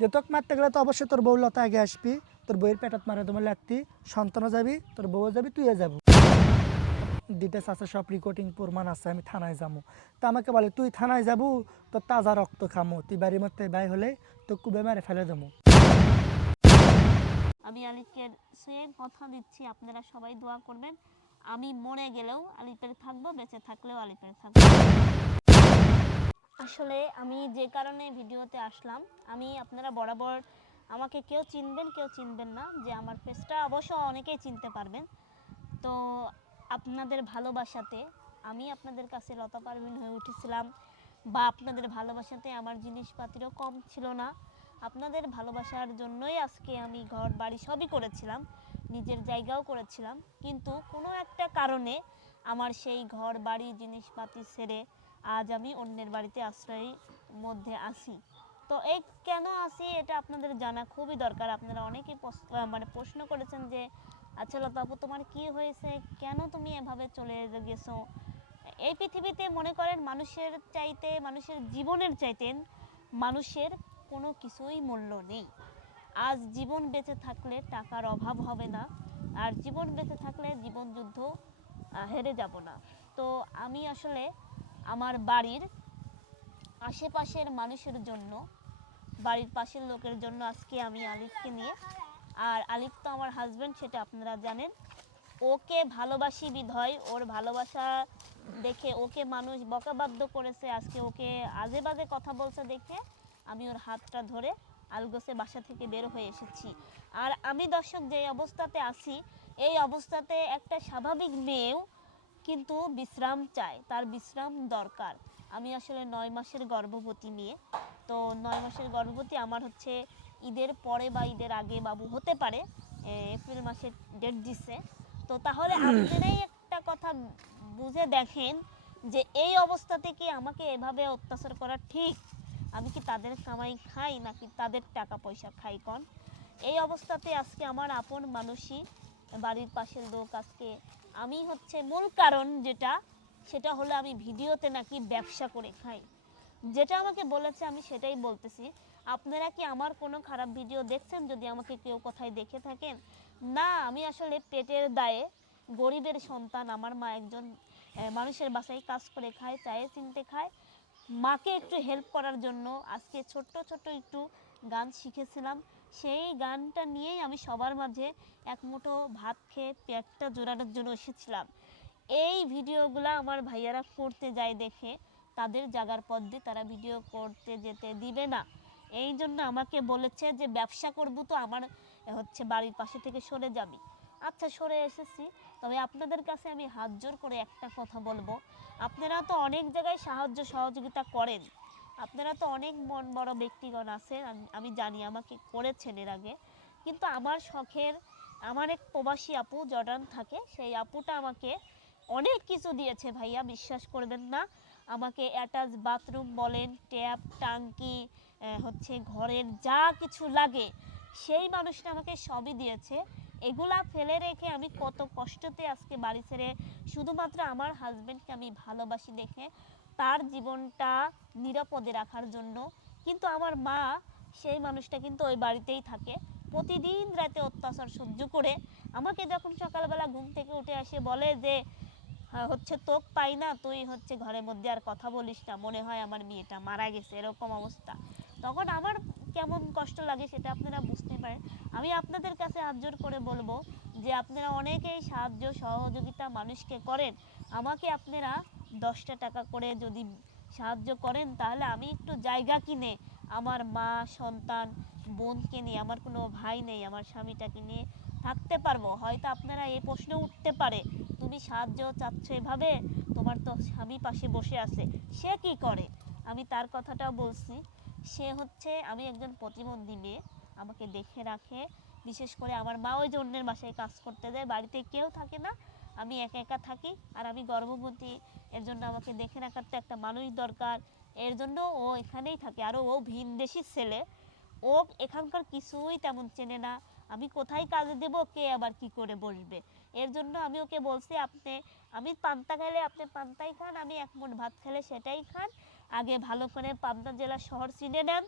যে তোকে মারতে গেলে তো অবশ্যই তোর বউ লতা আগে আসবি, তোর বইয়ের পেটাত মারে তোমার লাগতি সন্তানও যাবি, তোর বউও যাবি, তুইও যাব। ডিটেলস আছে সব রেকর্ডিং প্রমাণ আছে, আমি থানায় যাব। তা আমাকে বলে, তুই থানায় যাব, তোর তাজা রক্ত খামো, তুই বাড়ির মধ্যে বাই হলে তো কুবে মারে ফেলে দেবো। আমি আলিফকে সেম কথা দিচ্ছি, আপনারা সবাই দোয়া করবেন। আমি মরে গেলেও আলিফের থাকব, বেঁচে থাকলেও আলিফের থাকব। আসলে আমি যে কারণে ভিডিওতে আসলাম, আমি আপনারা বরাবর আমাকে কেউ চিনবেন কেউ চিনবেন না যে আমার ফেসটা অবশ্য অনেকেই চিনতে পারবেন। তো আপনাদের ভালোবাসাতে আমি আপনাদের কাছে লতা পারভিন হয়ে উঠেছিলাম বা আপনাদের ভালোবাসাতে আমার জিনিসপাতিরও কম ছিল না। আপনাদের ভালোবাসার জন্যই আজকে আমি ঘর, বাড়ি সবই করেছিলাম, নিজের জায়গাও করেছিলাম। কিন্তু কোনো একটা কারণে আমার সেই ঘর, বাড়ি, জিনিসপাতি ছেড়ে আজ আমি অন্যের বাড়িতে আশ্রয়ের মধ্যে আসি তো এই কেন আসি এটা আপনাদের জানা খুবই দরকার। আপনারা প্রশ্ন- মানে প্রশ্ন করেছেন যে আচ্ছা লতা আপু, তোমার কি হয়েছে? কেন তুমি এভাবে চলে গেছো? এই পৃথিবীতে মনে করেন মানুষের চাইতে, মানুষের জীবনের চাইতেন মানুষের কোনো কিছুই মূল্য নেই। আজ জীবন বেঁচে থাকলে টাকার অভাব হবে না, আর জীবন বেঁচে থাকলে জীবন যুদ্ধ হেরে যাব না। তো আমি আসলে আমার বাড়ির আশেপাশের মানুষের জন্য, বাড়ির পাশের লোকের জন্য আজকে আমি আলিফকে নিয়ে, আর আলিফ তো আমার হাজব্যান্ড সেটা আপনারা জানেন। ওকে ভালোবাসি বিধয়, ওর ভালোবাসা দেখে ওকে মানুষ বকাবাদ্য করেছে। আজকে ওকে আজে বাজে কথা বলছে দেখে আমি ওর হাতটা ধরে আলগোসে বাসা থেকে বের হয়ে এসেছি। আর আমি দর্শক যে অবস্থাতে আছি, এই অবস্থাতে একটা স্বাভাবিক মেয়েও কিন্তু বিশ্রাম চায় তার বিশ্রাম দরকার। আমি আসলে নয় মাসের গর্ভবতী মেয়ে। তো নয় মাসের গর্ভবতী আমার হচ্ছে ঈদের পরে বা ঈদের আগে বাবু হতে পারে এপ্রিল মাসে ডেট দিচ্ছে তো তাহলে আপনারাই একটা কথা বুঝে দেখেন যে এই অবস্থাতে কি আমাকে এভাবে অত্যাচার করা ঠিক? আমি কি তাদের কামাই খাই নাকি তাদের টাকা পয়সা খাই কন? এই অবস্থাতে আজকে আমার আপন মানুষই বাড়ির পাশের লোক আজকে আমি হচ্ছে মূল কারণ যেটা, সেটা হলো আমি ভিডিওতে নাকি ব্যবসা করে খাই। যেটা আমাকে বলেছে, আমি সেটাই বলতেছি। আপনারা কি আমার কোনো খারাপ ভিডিও দেখছেন যদি আমাকে কেউ কোথায় দেখে থাকেন? না, আমি আসলে পেটের দায়ে গরিবের সন্তান। আমার মা একজন মানুষের বাসায় কাজ করে খায়, চায়ে চিনতে খায়। মাকে একটু হেল্প করার জন্য আজকে ছোট্ট ছোট্ট একটু গান শিখেছিলাম। সেই গানটা নিয়েই আমি সবার মাঝে এক মুঠো ভাত খেয়ে পেটটা জোড়ানোর জন্য এসেছিলাম। এই ভিডিওগুলো আমার ভাইয়ারা করতে যায় দেখে, তাদের জাগার পথ দিয়ে তারা ভিডিও করতে যেতে দিবে না। এই জন্য আমাকে বলেছে যে, ব্যবসা করব তো আমার হচ্ছে বাড়ির পাশে থেকে সরে যাবি। আচ্ছা সরে এসেছি। তবে আপনাদের কাছে আমি হাত জোর করে একটা কথা বলব। আপনারা তো অনেক জায়গায় সাহায্য সহযোগিতা করেন। আপনারা তো অনেক মন বড় ব্যক্তিগণ আছেন, আমি- জানি আমাকে করেছেন এর আগে। কিন্তু আমার শখের, আমার এক প্রবাসী আপু জর্ডান থাকে, সেই আপুটা আমাকে অনেক কিছু দিয়েছে ভাইয়া, বিশ্বাস করবেন না। আমাকে অ্যাটাচ বাথরুম বলেন, ট্যাপ, টাঙ্কি হচ্ছে ঘরের যা কিছু লাগে, সেই মানুষটা আমাকে সবই দিয়েছে। এগুলা ফেলে রেখে আমি কত কষ্টতে আজকে বাড়ি ছেড়ে শুধুমাত্র আমার হাজবেন্ডকে আমি ভালোবাসি দেখে তার জীবনটা নিরাপদে রাখার জন্য। কিন্তু আমার মা সেই মানুষটা কিন্তু ওই বাড়িতেই থাকে। প্রতিদিন রাতে অত্যাচার সহ্য করে আমাকে যখন সকালবেলা ঘুম থেকে উঠে আসে বলে যে হচ্ছে তোক পাই না, তুই হচ্ছে ঘরের মধ্যে আর কথা বলিস না, মনে হয় আমার মেয়েটা মারা গেছে। এরকম অবস্থা। তখন আমার কেমন কষ্ট লাগে সেটা আপনারা বুঝতে পারেন। আমি আপনাদের কাছে হাত জোর করে বলব যে আপনারা অনেকেই সাহায্য সহযোগিতা মানুষকে করেন। আমাকে আপনারা দশটা টাকা করে যদি সাহায্য করেন, তাহলে আমি একটু জায়গা কিনে আমার মা, সন্তান, বোনকে নিয়ে, আমার কোনো ভাই নেই, আমার স্বামীটাকে নিয়ে থাকতে পারব। হয়তো আপনারা এই প্রশ্ন উঠতে পারে, তুমি সাহায্য চাচ্ছ এভাবে? তোমার তো স্বামী পাশে বসে আছে, সে কি করে? আমি তার কথাটাও বলছি। সে হচ্ছে, আমি একজন প্রতিবন্ধী মেয়ে। আমাকে দেখে রাখে। বিশেষ করে আমার মা ওই যে অন্যের বাসায় কাজ করতে যায়, বাড়িতে কেউ থাকে না। আমি একা একা থাকি আর আমি গর্ভবতী, এর জন্য আমাকে দেখে রাখার তো একটা মানুষ দরকার। এর জন্য ও এখানেই থাকে। আর ও ভিনদেশি ছেলে। ও এখানকার কিছুই তেমন চেনে না। আমি কোথায় কাজে দেব? কে আবার কি করে বসবে? এর জন্য আমি ওকে বলছি, আপনি, আমি পান্তা খেলে আপনি পান্তাই খান, আমি এক মুঠ ভাত খেলে সেটাই খান। আগে ভালো করে পাবনা জেলা শহর চিনে নেন।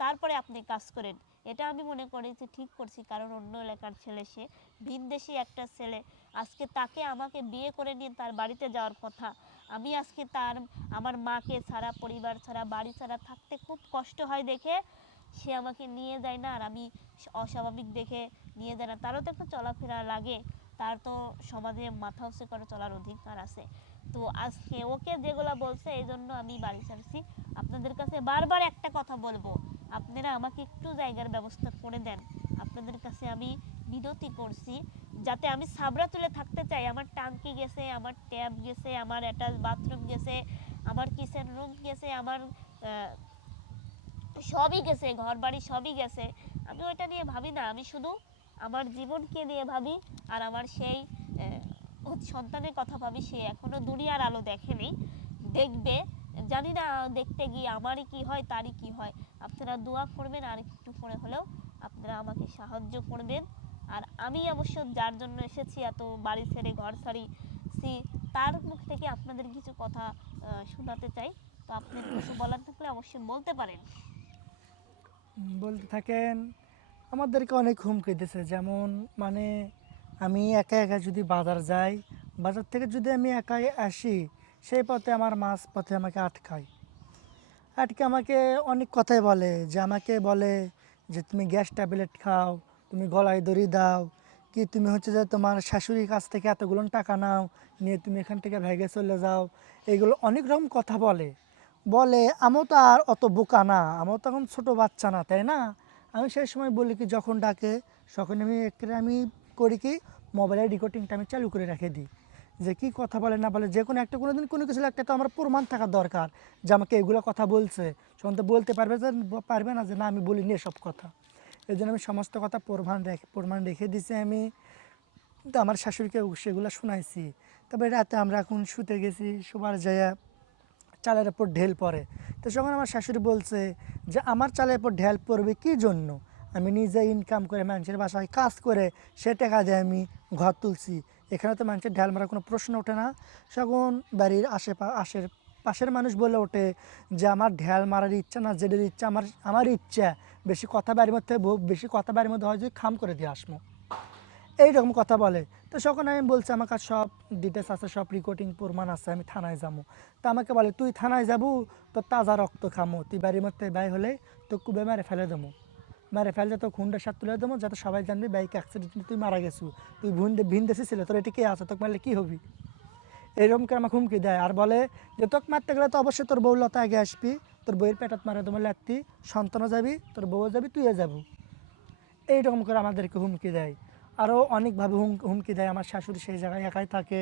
তারপরে আপনি কাজ করেন। এটা আমি মনে করি যে ঠিক করছি, কারণ অন্য এলাকার ছেলে সে, ভিনদেশি একটা ছেলে। আজকে তাকে আমাকে বিয়ে করে নিয়ে তার বাড়িতে যাওয়ার কথা। আমি আজকে তার, আমার মাকে ছাড়া, পরিবার ছাড়া, বাড়ি ছাড়া থাকতে খুব কষ্ট হয় দেখে। সে আমাকে নিয়ে যায় না, আর আমি অস্বাভাবিক দেখে নিয়ে যায় না। তারও তো একটা চলাফেরা লাগে, তার তো সমাজে মাথা উঁচু করে চলার অধিকার আছে। তো আজকে ওকে যেগুলো বলছে, এই জন্য আমি বাড়ি ছাড়ছি। আপনাদের কাছে বারবার একটা কথা বলব আপনারা আমাকে একটু জায়গার ব্যবস্থা করে দেন। আপনাদের কাছে আমি বিনতি করছি, যাতে আমি সাবরা তুলে থাকতে চাই। আমার টাঙ্কি গেছে, আমার ট্যাব গেছে, আমার অ্যাটাচ বাথরুম গেছে, আমার কিচেন রুম গেছে, আমার সবই গেছে ঘর বাড়ি সবই গেছে। আমি ওইটা নিয়ে ভাবি না, আমি শুধু আমার জীবনকে নিয়ে ভাবি, আর আমার সেই সন্তানের কথা ভাবি, সে এখনও দুনিয়ার আলো দেখেনি, দেখবে। জানি না, দেখতে গিয়ে আমারই কি হয়, তারই কি হয়। আপনারা দোয়া করবেন, আর একটু করে হলেও আপনারা আমাকে সাহায্য করবেন। আর আমি অবশ্য যার জন্য এসেছি, এত বাড়ি ছেড়ে, ঘর ছাড়িছি তার মুখ থেকে আপনাদের কিছু কথা শোনাতে চাই। তো আপনি কিছু বলার থাকলে অবশ্যই বলতে পারেন। বলতে থাকেন, আমাদেরকে অনেক হুমকি দিছে। যেমন মানে আমি একা একা যদি বাজার যাই, বাজার থেকে যদি আমি একাই আসি, সেই পথে আমার মাছ পথে আমাকে আটকায়। আটকে আমাকে অনেক কথাই বলে যে আমাকে বলে যে তুমি গ্যাস ট্যাবলেট খাও, তুমি গলায় দড়ি দাও, কি তুমি হচ্ছে যে তোমার শাশুড়ির কাছ থেকে এতগুলো টাকা নাও, নিয়ে তুমি এখান থেকে ভেগে চলে যাও। এইগুলো অনেক রকম কথা বলে। বলে, আমিও তো আর অত বোকা না, আমিও তো এখন ছোটো বাচ্চা না, তাই না? আমি সেই সময় বলি কি, যখন ডাকে, তখন আমি আমি করি কি মোবাইলের রেকর্ডিংটা আমি চালু করে রেখে দিই। যে কি কথা বলে, না বলে, যে কোনো একটা কোনো দিন কোনো কিছু একটা তো আমার প্রমাণ থাকা দরকার যে আমাকে এগুলো কথা বলছে। সে তো বলতে পারবে যে, পারবে না যে, না, আমি বলিনি এসব কথা। এই জন্য আমি সমস্ত কথা প্রমাণ রেখে প্রমাণ রেখে দিছি আমি। তো আমার শাশুড়িকে সেগুলো শোনাইছি। তবে রাতে আমরা এখন শুতে গেছি, শোবার যায় চালের উপর ঢেল পড়ে। তো যখন আমার শাশুড়ি বলছে যে, আমার চালের উপর ঢেল পড়বে কি জন্য? আমি নিজে ইনকাম করে মানুষের বাসায় কাজ করে সে টাকা দিয়ে আমি ঘর তুলছি। এখানে তো মানুষের ঢেল মারার কোনো প্রশ্ন ওঠে না। তখন বাড়ির আশেপা আশের পাশের মানুষ বলে ওঠে যে, আমার ঢেল মারার ইচ্ছা না জেডের ইচ্ছা, আমার আমার ইচ্ছা। বেশি কথা বাড়ির মধ্যে বেশি কথা বাড়ির মধ্যে হয় যদি খাম করে দিয়ে আসব এইরকম কথা বলে। তো তখন আমি বলছি আমার কাছে সব ডিটেলস আছে, সব রেকর্ডিং প্রমাণ আছে, আমি থানায় যাব। তো আমাকে বলে, তুই থানায় যাব, তো তাজা রক্ত খামো, তুই বাড়ির মধ্যে ব্যয় হলে তো কুবে মেরে ফেলে দেবো। মেরে ফেলে তো খুনটা সাত তুলে দেবো, যাতে সবাই জানবি বাইক অ্যাক্সিডেন্টে তুই মারা গেছু। তুই ভিন ভিন দেশে ছিল, তোর এটি কে আছে? তোকে মারলে কী হবি? এরকম করে আমাকে হুমকি দেয়। আর বলে যে, তোকে মারতে গেলে তো অবশ্যই তোর বউ লতা আগে আসবি, তোর বইয়ের পেটাত মারে তোমার লাত্তি, সন্তানও যাবি, তোর বউও যাবি, তুইও যাব। এইরকম করে আমাদেরকে হুমকি দেয়। আরও অনেকভাবে হুম হুমকি দেয় আমার শাশুড়ি সেই জায়গায় একাই থাকে।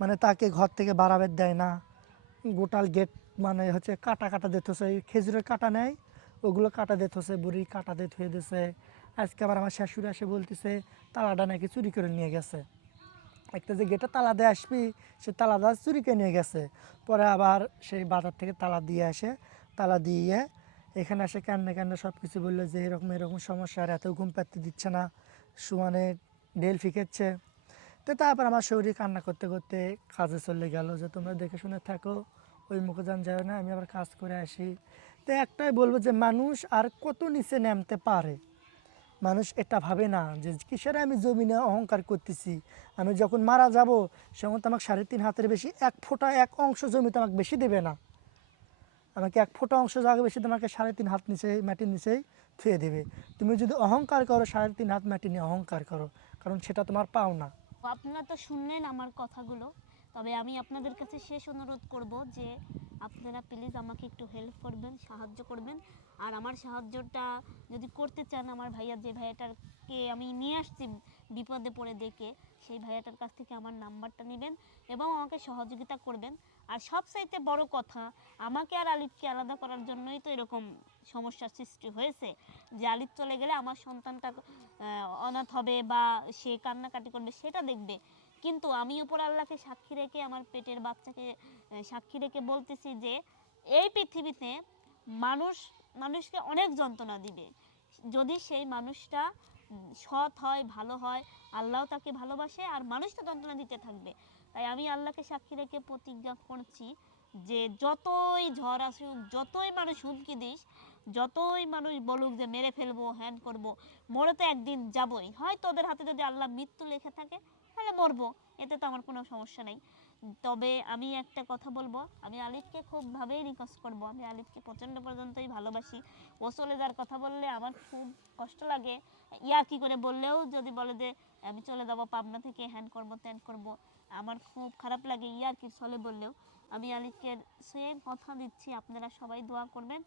মানে তাকে ঘর থেকে বাড়াবের দেয় না। গোটাল গেট মানে হচ্ছে কাটা কাটা এই খেজুরের কাটা নেয় ওগুলো কাটা দিতেছে বুড়ি কাটা দিয়ে থুয়ে দিছে আজকে আবার আমার শাশুড়ি এসে বলতেছে, তালাটা নাকি চুরি করে নিয়ে গেছে। একটা যে গেটে তালা দিয়ে আসবি, সে তালাটা চুরি করে নিয়ে গেছে। পরে আবার সেই বাজার থেকে তালা দিয়ে আসে। তালা দিয়ে এখানে এসে কান্না কান্না সব কিছু বলল যে, এরকম এরকম সমস্যা, আর এত ঘুম পাড়তে দিচ্ছে না। সুমানে ডেল ফিকেচ্ছে তো তারপর আমার শরীর কান্না করতে করতে কাজে চলে গেল যে, তোমরা দেখে শুনে থাকো, ওই মুখে যান যায় না, আমি আবার কাজ করে আসি। তো একটাই বলব যে মানুষ আর কত নিচে নামতে পারে? মানুষ এটা ভাবে না যে কিসের আমি জমিনে অহংকার করতেছি? আমি যখন মারা যাব, সেমন তো আমাকে সাড়ে তিন হাতের বেশি এক ফোঁটা এক অংশ জমিতে আমাকে বেশি দেবে না। আমাকে এক ফোঁটা অংশ জায়গা বেশি তোমাকে সাড়ে তিন হাত নিচে মাটির নিচেই থুয়ে দেবে। তুমি যদি অহংকার করো, সাড়ে তিন হাত মাটি নিয়ে অহংকার করো, কারণ সেটা তোমার পাও না আপনারা তো শুনলেন আমার কথাগুলো। তবে আমি আপনাদের কাছে শেষ অনুরোধ করব যে আপনারা প্লিজ আমাকে একটু হেল্প করবেন, সাহায্য করবেন। আর আমার সাহায্যটা যদি করতে চান আমার ভাইয়া, যে ভাইয়াটারকে আমি নিয়ে আসছি বিপদে পড়ে দেখে, সেই ভাইয়াটার কাছ থেকে আমার নাম্বারটা নেবেন এবং আমাকে সহযোগিতা করবেন। আর সবচাইতে বড় কথা, আমাকে আর আলিফকে আলাদা করার জন্যই তো এরকম সমস্যার সৃষ্টি হয়েছে যে আলিফ চলে গেলে আমার সন্তানটা অনাথ হবে বা সে কান্নাকাটি করবে, সেটা দেখবে। কিন্তু আমি উপর আল্লাহকে সাক্ষী রেখে আমার পেটের বাচ্চাকে সাক্ষী রেখে বলতেছি যে, এই পৃথিবীতে মানুষ, মানুষকে অনেক যন্ত্রণা দিবে। যদি সেই মানুষটা সৎ হয়, ভালো হয়, আল্লাহ তাকে ভালোবাসে আর মানুষটা যন্ত্রণা দিতে থাকবে। তাই আমি আল্লাহকে সাক্ষী রেখে প্রতিজ্ঞা করছি যে, যতই ঝড় আসুক, যতই মানুষ হুমকি দিস, যতই মানুষ বলুক যে, মেরে ফেলব, হ্যান করব, মরে তো একদিন যাবই। হয় তোদের হাতে যদি আল্লাহ মৃত্যু লেখে থাকে তাহলে মরবো এতে তো আমার কোনো সমস্যা নেই। তবে আমি একটা কথা বলব, আমি আলিফকে খুবভাবেই রিকোয়েস্ট করব, আমি আলিফকে প্রচণ্ড পর্যন্তই ভালোবাসি। ও চলে যাওয়ার কথা বললে আমার খুব কষ্ট লাগে। ইয়া কি করে বললেও যদি বলে যে, আমি চলে যাব, পাবনা থেকে হ্যান করব, ত্যান করব। আমার খুব খারাপ লাগে ইয়ার কি চলে বললেও। আমি আলিফকে সেম কথা দিচ্ছি, আপনারা সবাই দোয়া করবেন।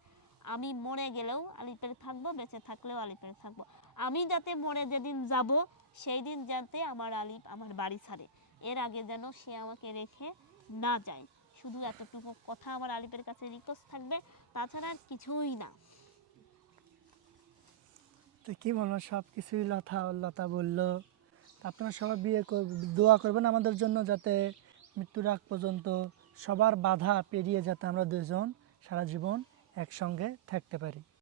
আমি মরে গেলেও আলিপের থাকব, বেঁচে থাকলেও আলিপের থাকব। আমি যাতে মরে যেদিন যাব, সেই দিন যাতে আমার আলিপ আমার বাড়ি ছাড়ে। এর আগে যেন সে আমাকে রেখে না যায়। শুধু এতটুকু কথা আমার আলিপের কাছে রিকোয়েস্ট থাকবে, তাছাড়া আর কিছুই না। তো কি বলব সব কিছুই লতা লতা বলল। আপনারা সবাই বিয়ে দোয়া করবেন আমাদের জন্য যাতে মৃত্যুর আগ পর্যন্ত সবার বাধা পেরিয়ে যাতে আমরা দুজন সারা জীবন একসঙ্গে থাকতে পারি।